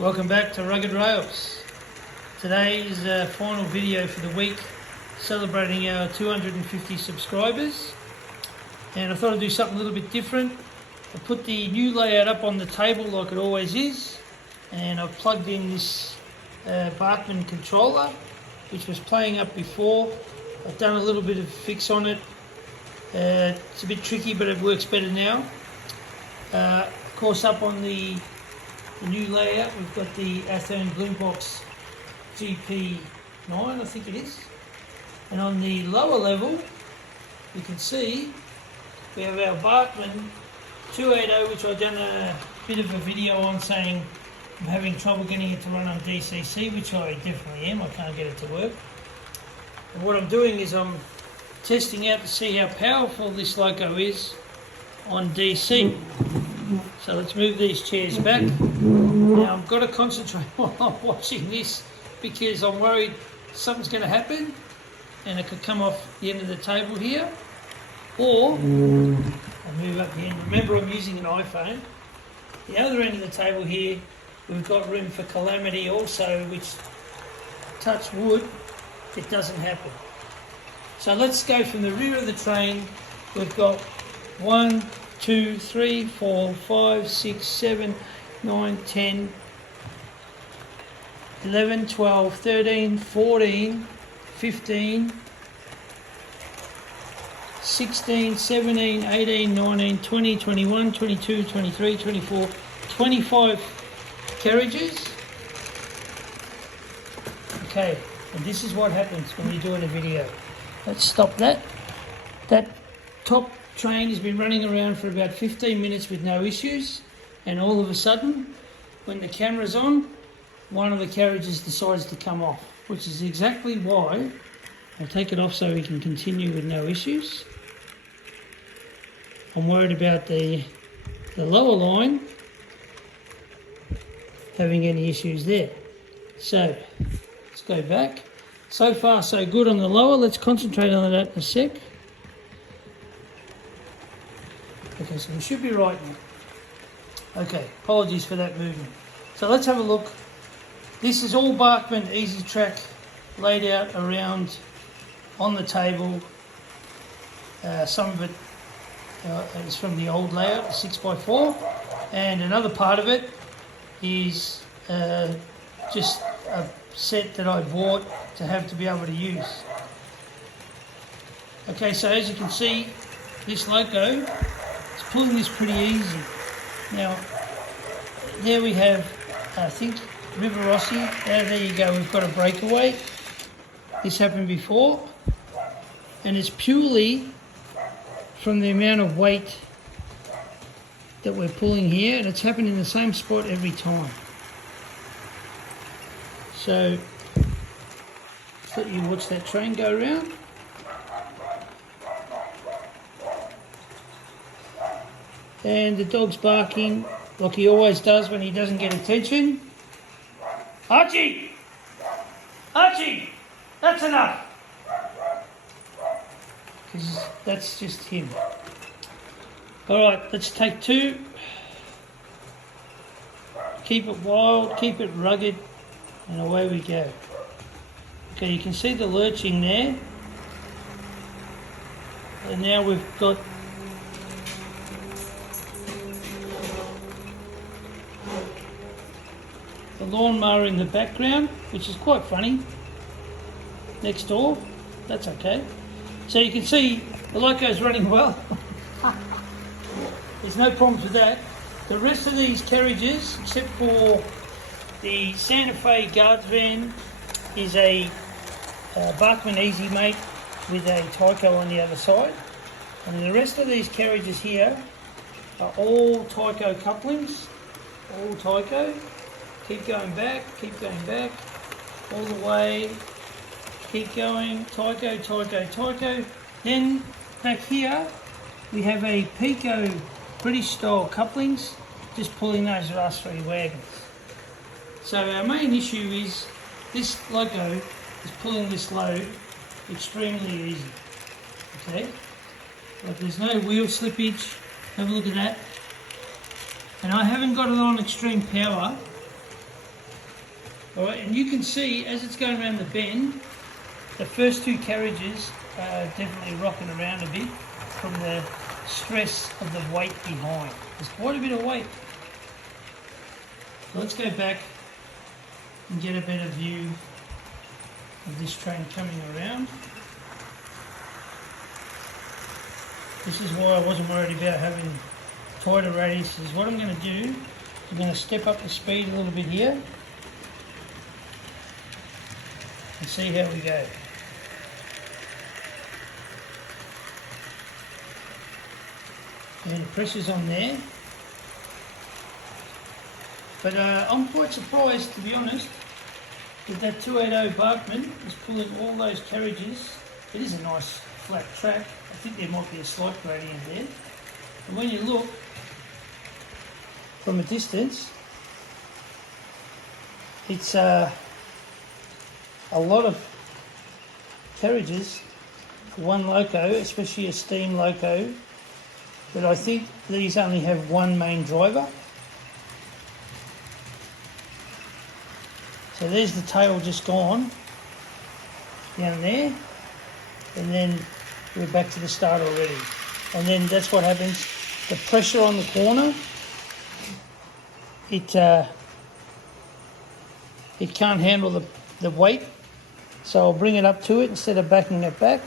Welcome back to Rugged Rails. Today is the final video for the week, celebrating our 250 subscribers. And I thought I'd do something a little bit different. I put the new layout up on the table like it always is, and I've plugged in this Bachmann controller, which was playing up before. I've done a little bit of fix on it. It's a bit tricky, but it works better now. Of course, up on the new layout, we've got the Athearn Gloombox GP9, I think it is. And on the lower level, you can see we have our Bachmann 280, which I've done a bit of a video on, saying I'm having trouble getting it to run on DCC, which I definitely am. I can't get it to work. And what I'm doing is I'm testing out to see how powerful this loco is on DC. So let's move these chairs back. Now I've got to concentrate while I'm watching this, because I'm worried something's going to happen and it could come off the end of the table here, or I'll move up the end. Remember, I'm using an iPhone. The other end of the table here, we've got room for calamity also, which, touch wood, it doesn't happen. So let's go from the rear of the train. We've got 1, 2, 3, 4, 5, 6, 7, 9, 10, 11, 12, 13, 14, 15, 16, 17, 18, 19, 20, 21, 22, 23, 24, 25 carriages. Okay, and this is what happens when you're doing a video. Let's stop that. That top train has been running around for about 15 minutes with no issues, and all of a sudden, when the camera's on, one of the carriages decides to come off, which is exactly why I'll take it off so we can continue with no issues. I'm worried about the lower line having any issues there. So let's go back. So far so good on the lower. Let's concentrate on that in a sec. Okay, so we should be right now. Okay, apologies for that movement. So let's have a look. This is all Bachmann Easy Track laid out around on the table. Some of it is from the old layout, the 6x4, and another part of it is just a set that I bought to have to be able to use. Okay, so as you can see, this loco is pulling this pretty easy. Now, there we have, I think, River Rossi. There you go, we've got a breakaway. This happened before, and it's purely from the amount of weight that we're pulling here, and it's happened in the same spot every time. So, just let you watch that train go around. And the dog's barking like he always does when he doesn't get attention. Archie! Archie! That's enough! Because that's just him. Alright, let's take two. Keep it wild, keep it rugged, and away we go. Okay, you can see the lurching there. And now we've got the lawnmower in the background, which is quite funny, next door. That's okay. So you can see the loco's running well. There's no problems with that. The rest of these carriages, except for the Santa Fe Guards van, is a Bachmann Easy Mate with a Tyco on the other side. And the rest of these carriages here are all Tyco couplings, all Tyco. Keep going back, all the way, keep going, Tyco, Tyco, Tyco. Then back here, we have a Pico British style couplings, just pulling those RAS3 wagons. So our main issue is this loco is pulling this load extremely easy, okay? But there's no wheel slippage, have a look at that. And I haven't got it on extreme power, All right, and you can see as it's going around the bend, the first two carriages are definitely rocking around a bit from the stress of the weight behind. There's quite a bit of weight. So let's go back and get a better view of this train coming around. This is why I wasn't worried about having tighter radiuses. What I'm going to do, I'm going to step up the speed a little bit here and see how we go. And the pressure's on there. But I'm quite surprised, to be honest, that 280 Barkman is pulling all those carriages. It is a nice flat track. I think there might be a slight gradient there. And when you look from a distance, it's a lot of carriages for one loco, especially a steam loco. But I think these only have one main driver. So there's the tail just gone down there, and then we're back to the start already. And then that's what happens. The pressure on the corner, it can't handle the weight, so I'll bring it up to it instead of backing it back.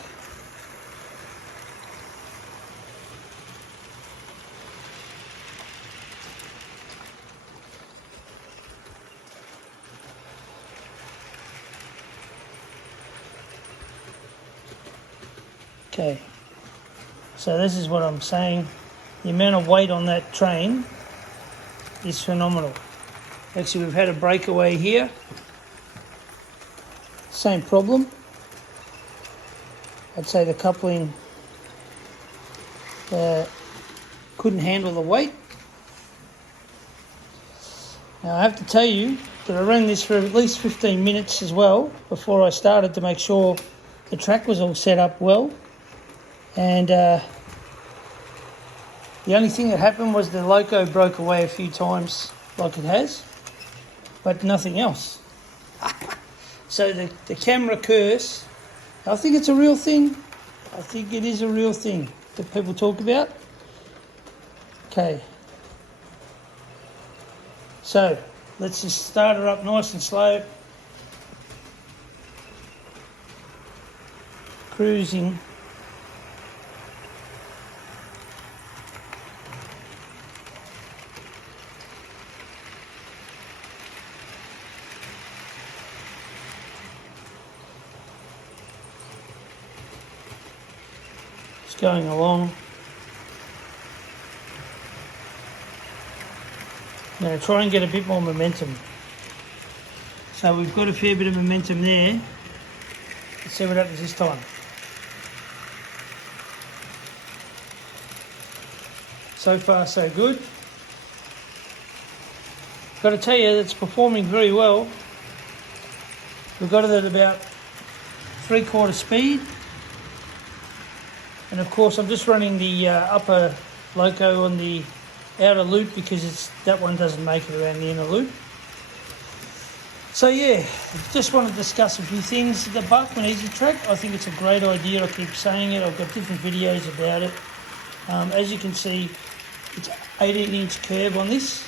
Okay, so this is what I'm saying. The amount of weight on that train is phenomenal. Actually, we've had a breakaway here. Same problem. I'd say the coupling couldn't handle the weight. Now I have to tell you that I ran this for at least 15 minutes as well before I started to make sure the track was all set up well. And the only thing that happened was the loco broke away a few times like it has, but nothing else. So the camera curse, I think it's a real thing. I think it is a real thing that people talk about. Okay. So let's just start her up nice and slow. Cruising. Going along. I'm going to try and get a bit more momentum. So we've got a fair bit of momentum there. Let's see what happens this time. So far so good. Got to tell you, it's performing very well. We've got it at about 3/4 speed. And of course I'm just running the upper loco on the outer loop because that one doesn't make it around the inner loop. So yeah, just want to discuss a few things. The Barkman Easy Track, I think it's a great idea. I keep saying it. I've got different videos about it. As you can see, it's 18-inch curve on this.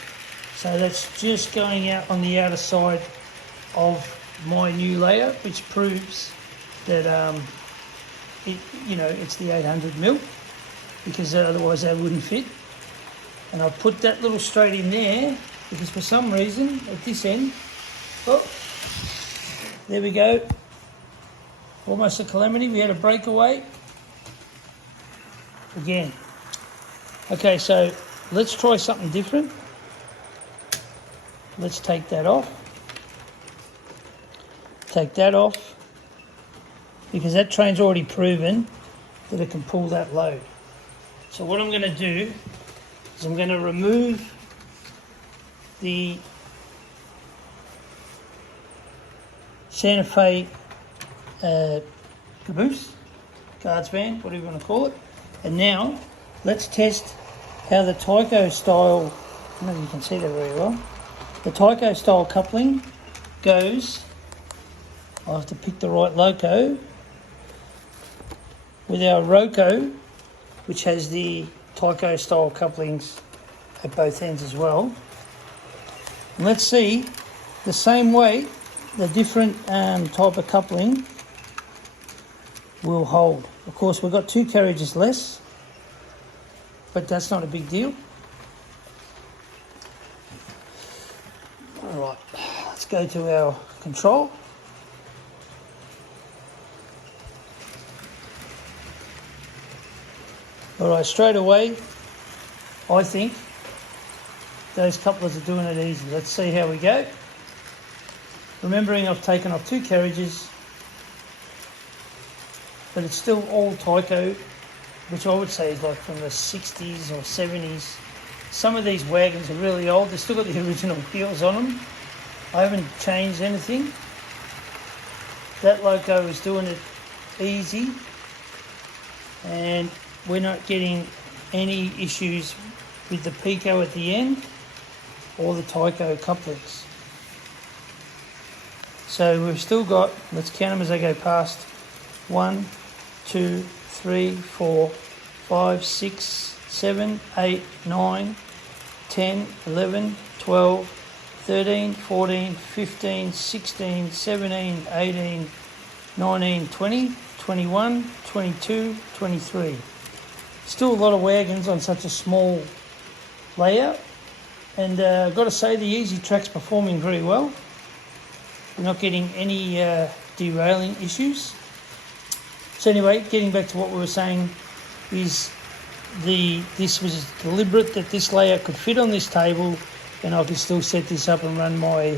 So that's just going out on the outer side of my new layout, which proves that it's the 800mm, because otherwise they wouldn't fit. And I put that little straight in there because for some reason at this end, there we go, almost a calamity. We had a breakaway again. Okay, so let's try something different. Let's take that off. Take that off. Because that train's already proven that it can pull that load. So what I'm going to do is I'm going to remove the Santa Fe caboose, guards band, whatever you want to call it. And now let's test how the Tyco style, I don't know if you can see that very well, the Tyco style coupling goes, I'll have to pick the right loco, with our Roco, which has the Tyco style couplings at both ends as well. And let's see, the same weight, the different type of coupling will hold. Of course, we've got 2 carriages less, but that's not a big deal. All right, let's go to our control. All right, straight away, I think those couplers are doing it easy. Let's see how we go. Remembering I've taken off 2 carriages, but it's still all Tyco, which I would say is like from the 60s or 70s. Some of these wagons are really old. They've still got the original wheels on them. I haven't changed anything. That loco is doing it easy, and we're not getting any issues with the Pico at the end or the Tyco couplings. So we've still got, let's count them as I go past, 1, 2, 3, 4, 5, 6, 7, 8, 9, 10, 11, 12, 13, 14, 15, 16, 17, 18, 19, 20, 21, 22, 23. Still a lot of wagons on such a small layout, and I've got to say the Easy Track's performing very well. We're not getting any derailing issues. So anyway, getting back to what we were saying, is this was deliberate that this layout could fit on this table, and I could still set this up and run my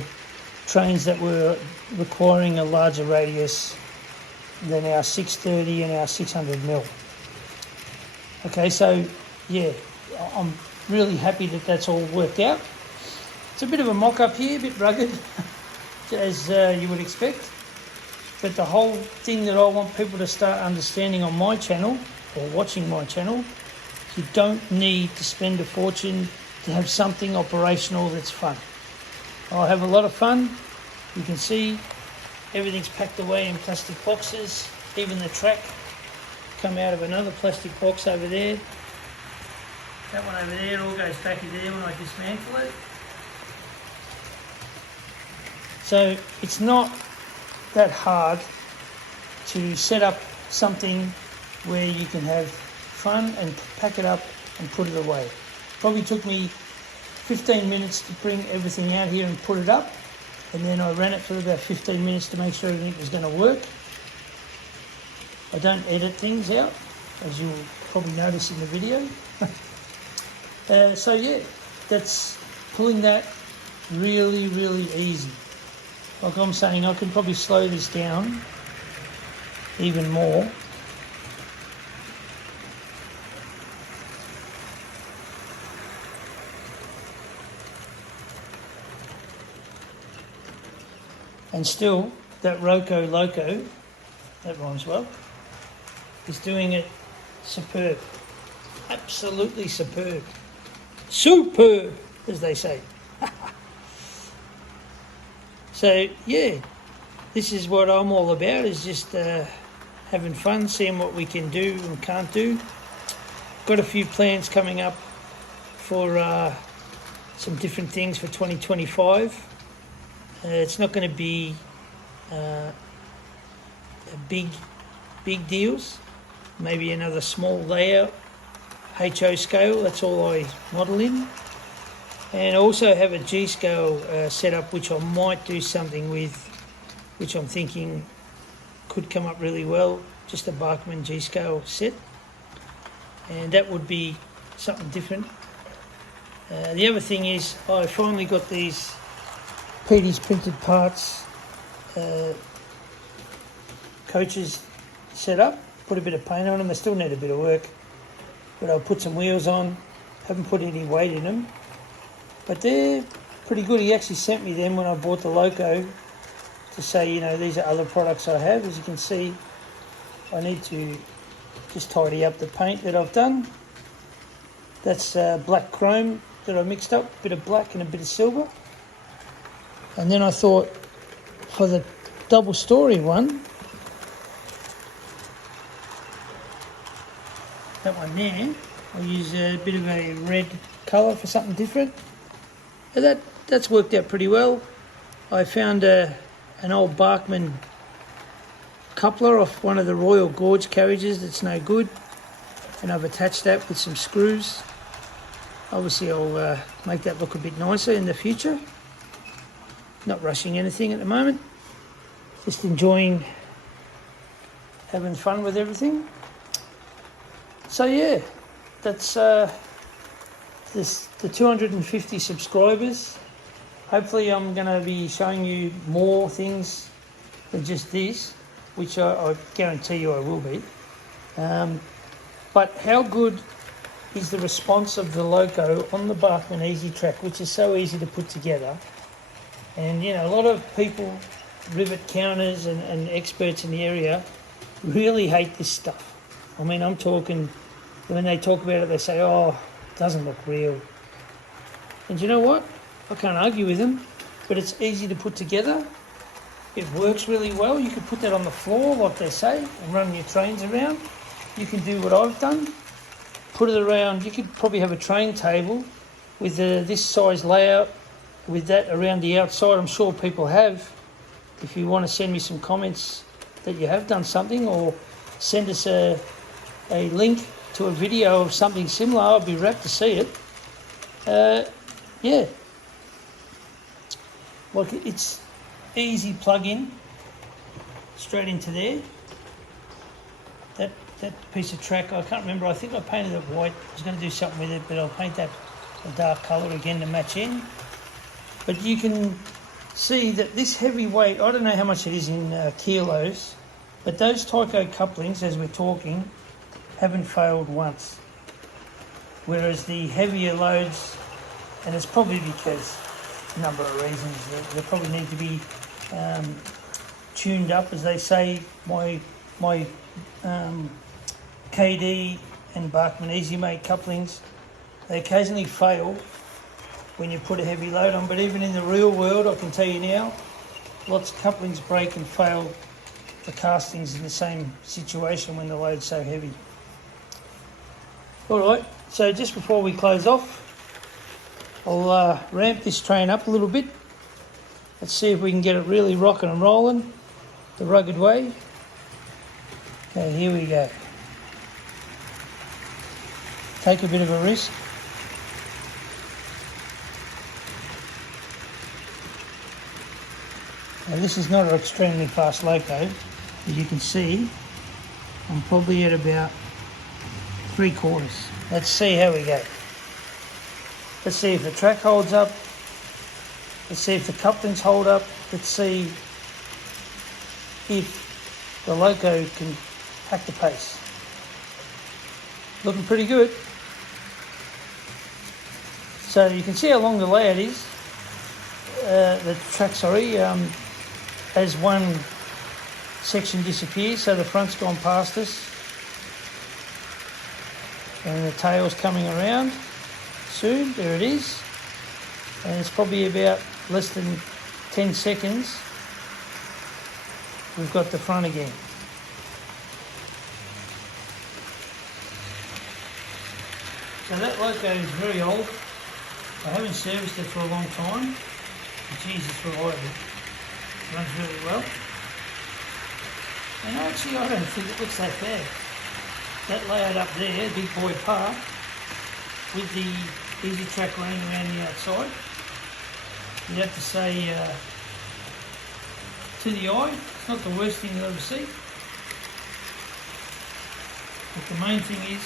trains that were requiring a larger radius than our 630 and our 600mm. Okay, so yeah, I'm really happy that that's all worked out. It's a bit of a mock-up here, a bit rugged, as you would expect. But the whole thing that I want people to start understanding on my channel, or watching my channel, you don't need to spend a fortune to have something operational that's fun. I have a lot of fun. You can see everything's packed away in plastic boxes, even the track come out of another plastic box over there. That one over there all goes back in there when I dismantle it. So it's not that hard to set up something where you can have fun and pack it up and put it away. Probably took me 15 minutes to bring everything out here and put it up, and then I ran it for about 15 minutes to make sure everything was going to work. I don't edit things out, as you'll probably notice in the video. So yeah, that's pulling that really, really easy. Like I'm saying, I can probably slow this down even more. And still, that Roco Loco, that rhymes well, is doing it superb. Absolutely superb. Superb, as they say. So, yeah, this is what I'm all about, is just having fun, seeing what we can do and can't do. Got a few plans coming up for some different things for 2025. It's not going to be big deals. Maybe another small layout, HO scale, that's all I model in. And I also have a G scale set up, which I might do something with, which I'm thinking could come up really well, just a Bachmann G scale set. And that would be something different. The other thing is, I finally got these Petey's printed parts coaches set up, put a bit of paint on them. They still need a bit of work, but I'll put some wheels on. Haven't put any weight in them, but they're pretty good. He actually sent me them when I bought the Loco to say, you know, these are other products I have. As you can see, I need to just tidy up the paint that I've done. That's black chrome that I mixed up, a bit of black and a bit of silver. And then I thought, for the double story one, that one there, I'll use a bit of a red colour for something different. And that's worked out pretty well. I found an old Barkman coupler off one of the Royal Gorge carriages that's no good, and I've attached that with some screws. Obviously I'll make that look a bit nicer in the future. Not rushing anything at the moment, just enjoying having fun with everything. So yeah, that's the 250 subscribers. Hopefully I'm going to be showing you more things than just this, which I guarantee you I will be. But how good is the response of the loco on the Barkman Easy Track, which is so easy to put together? And you know, a lot of people, rivet counters and experts in the area, really hate this stuff. I mean, I'm talking, when they talk about it, they say, oh, it doesn't look real. And you know what? I can't argue with them, but it's easy to put together. It works really well. You could put that on the floor, like they say, and run your trains around. You can do what I've done. Put it around, you could probably have a train table with this size layout, with that around the outside. I'm sure people have. If you want to send me some comments that you have done something, or send us a link to a video of something similar, I'll be rapt to see it. Yeah. Like, it's easy plug-in straight into there. That piece of track, I can't remember, I think I painted it white. I was going to do something with it, but I'll paint that a dark colour again to match in. But you can see that this heavy weight, I don't know how much it is in kilos, but those Tyco couplings, as we're talking, haven't failed once. Whereas the heavier loads, and it's probably because a number of reasons, they probably need to be tuned up, as they say. My KD and Barkman Easy Made couplings, they occasionally fail when you put a heavy load on, but even in the real world, I can tell you now, lots of couplings break and fail the castings in the same situation when the load's so heavy. Alright, so just before we close off, I'll ramp this train up a little bit. Let's see if we can get it really rocking and rolling the rugged way. Okay, here we go. Take a bit of a risk. Now, this is not an extremely fast loco. As you can see, I'm probably at about 3/4. Let's see how we go. Let's see if the track holds up. Let's see if the couplings hold up. Let's see if the loco can pack the pace. Looking pretty good. So you can see how long the layout is. The track, as one section disappears, so the front's gone past us and the tail's coming around soon. There it is, and it's probably about less than 10 seconds we've got the front again. So that loco is very old. I haven't serviced it for a long time. Geez, it's reliable. Runs really well. And actually, I don't think it looks that bad. That layout up there, Big Boy Park, with the Easy Track running around the outside, you'd have to say, to the eye, it's not the worst thing you'll ever see. But the main thing is,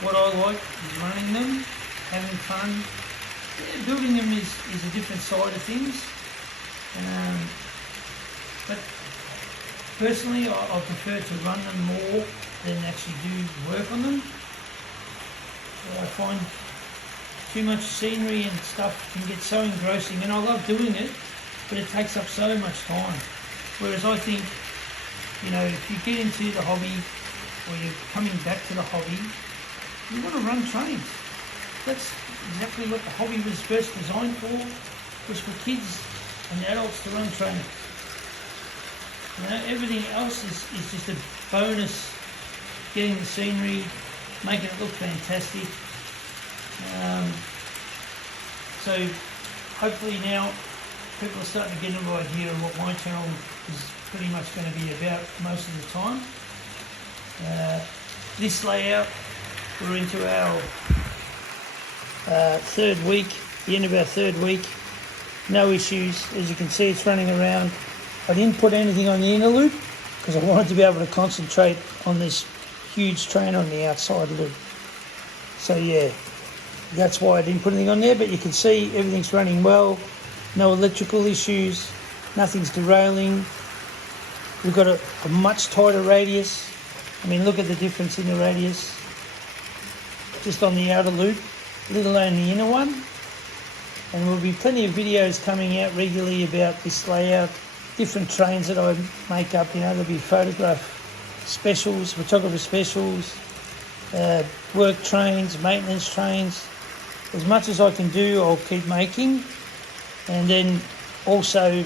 what I like is running them, having fun. Yeah, building them is a different side of things. But personally, I prefer to run them more than actually do work on them. I find too much scenery and stuff can get so engrossing, and I love doing it, but it takes up so much time. Whereas I think, you know, if you get into the hobby, or you're coming back to the hobby, you want to run trains. That's exactly what the hobby was first designed for, was for kids an adults to run train. You know, everything else is just a bonus, getting the scenery, making it look fantastic. So hopefully now people are starting to get an idea of what my channel is pretty much going to be about most of the time. This layout, we're into our third week, the end of our third week. No issues. As you can see, it's running around. I didn't put anything on the inner loop because I wanted to be able to concentrate on this huge train on the outside loop. So yeah, that's why I didn't put anything on there, but you can see everything's running well. No electrical issues, nothing's derailing. We've got a much tighter radius. I mean, look at the difference in the radius just on the outer loop, let alone the inner one. And there'll be plenty of videos coming out regularly about this layout, different trains that I make up. You know, there'll be photograph specials, photographer specials, work trains, maintenance trains. As much as I can do, I'll keep making. And then also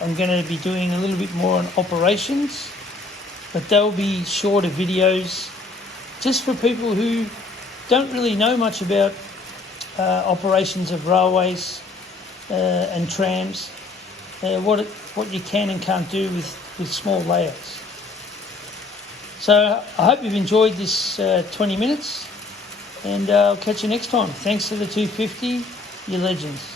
I'm going to be doing a little bit more on operations, but they'll be shorter videos just for people who don't really know much about operations of railways and trams, what you can and can't do with small layouts. So I hope you've enjoyed this 20 minutes, and I'll catch you next time. Thanks to the 250, you legends.